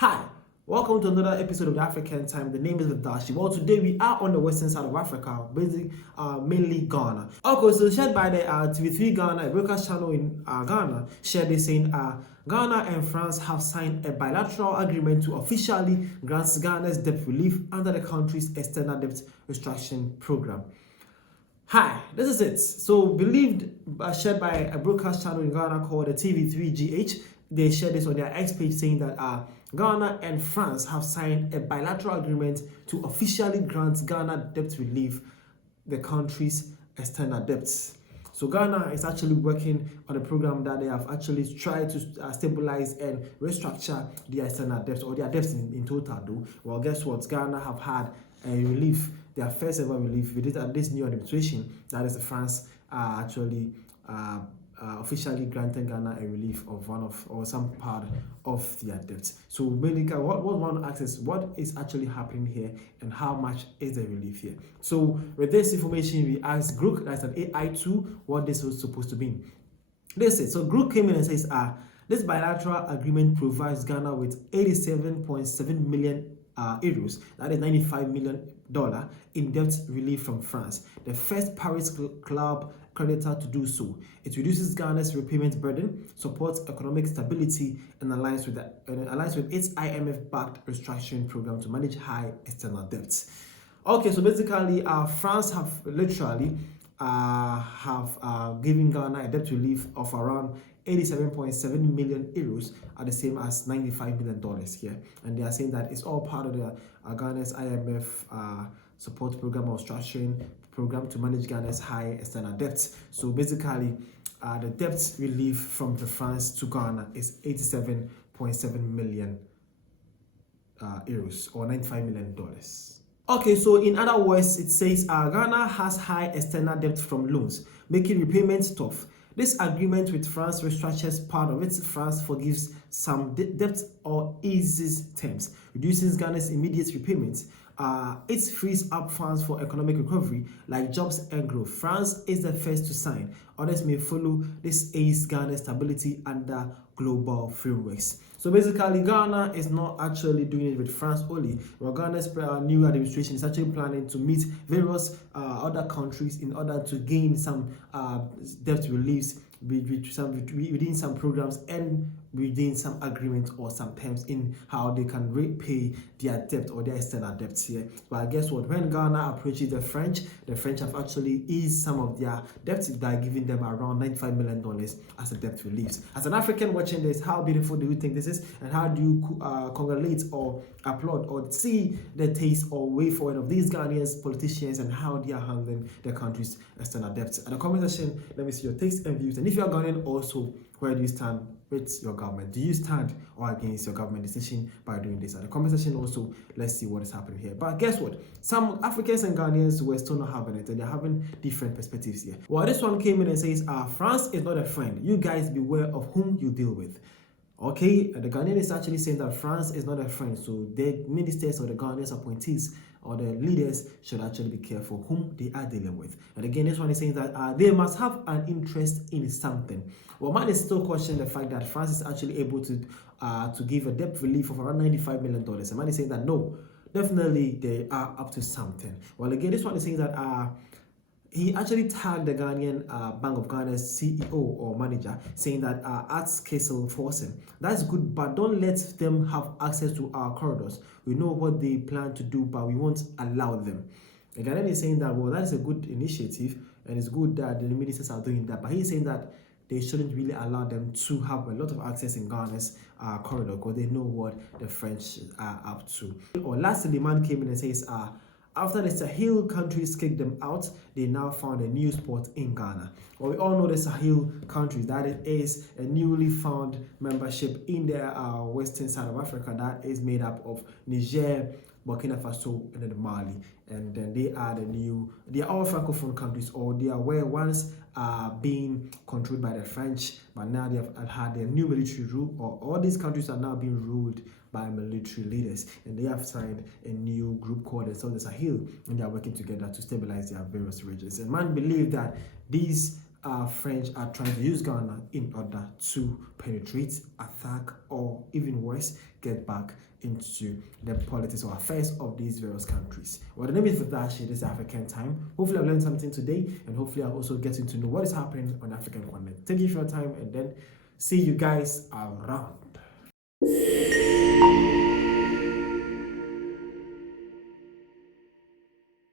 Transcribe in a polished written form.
Hi, welcome to another episode of the African Time. The name is Dashi. Well, today we are on the western side of Africa, basically mainly Ghana. Okay, so shared by the TV3 Ghana, a broadcast channel in Ghana, shared this saying Ghana and France have signed a bilateral agreement to officially grant Ghana's debt relief under the country's external debt restriction program. Hi, this is it. So, believed shared by a broadcast channel in Ghana called the TV3GH. They shared this on their X page saying that Ghana and France have signed a bilateral agreement to officially grant Ghana debt relief, the country's external debts. So Ghana is actually working on a program that they have actually tried to stabilize and restructure their external debts, or their debts in total though. Well, guess what? Ghana have had a relief, their first ever relief with this new administration, that is France, actually officially granted Ghana a relief of one of or some part of their debts. So basically, what one asks is what is actually happening here and how much is the relief here. So with this information, we asked Grook, that's an AI tool, what this was supposed to be. This is so Grook came in and says, this bilateral agreement provides Ghana with 87.7 million euros, that is $95 million in debt relief from France, the first Paris Club creditor to do so. It reduces Ghana's repayment burden, supports economic stability, and aligns with its IMF-backed restructuring program to manage high external debts. Okay, so basically, France have literally given Ghana a debt relief of around 87.7 million euros, are the same as $95 million here, and they are saying that it's all part of the Ghana's IMF support program or structuring program to manage Ghana's high external debts. So basically, the debt relief from the France to Ghana is 87.7 million euros, or $95 million. Okay, so in other words, it says Ghana has high external debt from loans, making repayments tough. This agreement with France restructures part of it. France forgives some debt or eases terms, reduces Ghana's immediate repayments. It frees up funds for economic recovery, like jobs and growth. France is the first to sign. Others may follow. This aids Ghana's stability under global frameworks. So basically, Ghana is not actually doing it with France only. Well, Ghana's new administration is actually planning to meet various other countries in order to gain some debt reliefs within some programs and within some agreements or some terms in how they can repay their debt or their external debts here. But guess what? When Ghana approaches the French have actually eased some of their debts by giving them around $95 million as a debt relief. As an African watching this, how beautiful do you think this is? And how do you congratulate or applaud or see the taste or way forward of these Ghanaians politicians and how they are handling their country's external debts? In the comment section, let me see your takes and views. And if you are Ghanaian also, where do you stand with your government? Do you stand or against your government decision by doing this? At the comment section also, let's see what is happening here. But guess what? Some Africans and Ghanaians were still not having it, and they're having different perspectives here. Well, this one came in and says, France is not a friend. You guys beware of whom you deal with. Okay, the Ghanaian is actually saying that France is not a friend, so the ministers or the Ghanaian appointees or the leaders should actually be careful whom they are dealing with. And again, this one is saying that they must have an interest in something. Well, man is still questioning the fact that France is actually able to give a debt relief of around $95 million. And man is saying that no, definitely they are up to something. Well, again, this one is saying that he actually tagged the Ghanaian Bank of Ghana's CEO or manager, saying that Arts Castle forcing. That's good, but don't let them have access to our corridors. We know what they plan to do, but we won't allow them. The Ghanaian is saying that, well, that is a good initiative, and it's good that the ministers are doing that, but he's saying that they shouldn't really allow them to have a lot of access in Ghana's corridor, because they know what the French are up to. Or lastly, the man came in and says, after the Sahel countries kicked them out, they now found a new spot in Ghana. Well, we all know the Sahel countries, that is a newly found membership in the western side of Africa that is made up of Niger, Burkina Faso, and then Mali. And then they are all Francophone countries, or they were once being controlled by the French, but now they have had their new military rule, or all these countries are now being ruled by military leaders, and they have signed a new group called the South Sahel, and they are working together to stabilize their various regions. And man believe that these French are trying to use Ghana in order to penetrate, attack, or even worse, get back into the politics or affairs of these various countries. Well, the name is Vadashi, this is African Time. Hopefully I've learned something today, and hopefully I'm also getting to know what is happening on African continent. Thank you for your time, and then see you guys around.